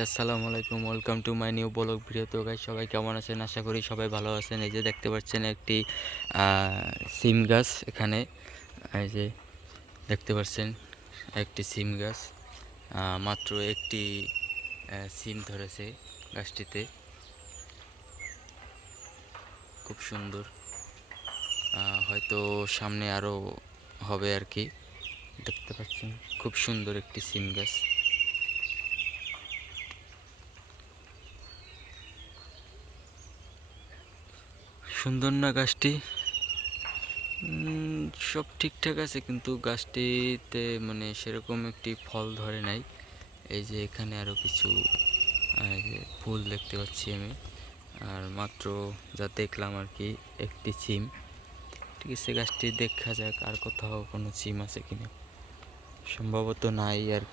আসসালামু আলাইকুম, welcome to my new blog video. তো গাইস, সবাই কেমন আছেন? আশা করি সবাই ভালো আছেন। এই যে দেখতে পাচ্ছেন একটি সিম গাছ এখানে। এই যে দেখতে পাচ্ছেন একটি সিম গাছ, মাত্র একটি সিম ধরেছে গাছটিতে। খুব সুন্দর, হয়তো সামনে আরও হবে আর কি। দেখতে পাচ্ছেন খুব সুন্দর একটি সিম গাছ। সুন্দর না গাছটি? সব ঠিকঠাক আছে, কিন্তু গাছটিতে মানে সেরকম একটি ফল ধরে নাই। এই যে এখানে আরও কিছু এই যে ফুল দেখতে পাচ্ছি আমি। আর মাত্র যা দেখলাম আর কি, একটি সিম। ঠিক আছে, গাছটি দেখা যাক আর কোথাও কোনো সিম আছে কিনা। সম্ভবত নাই আর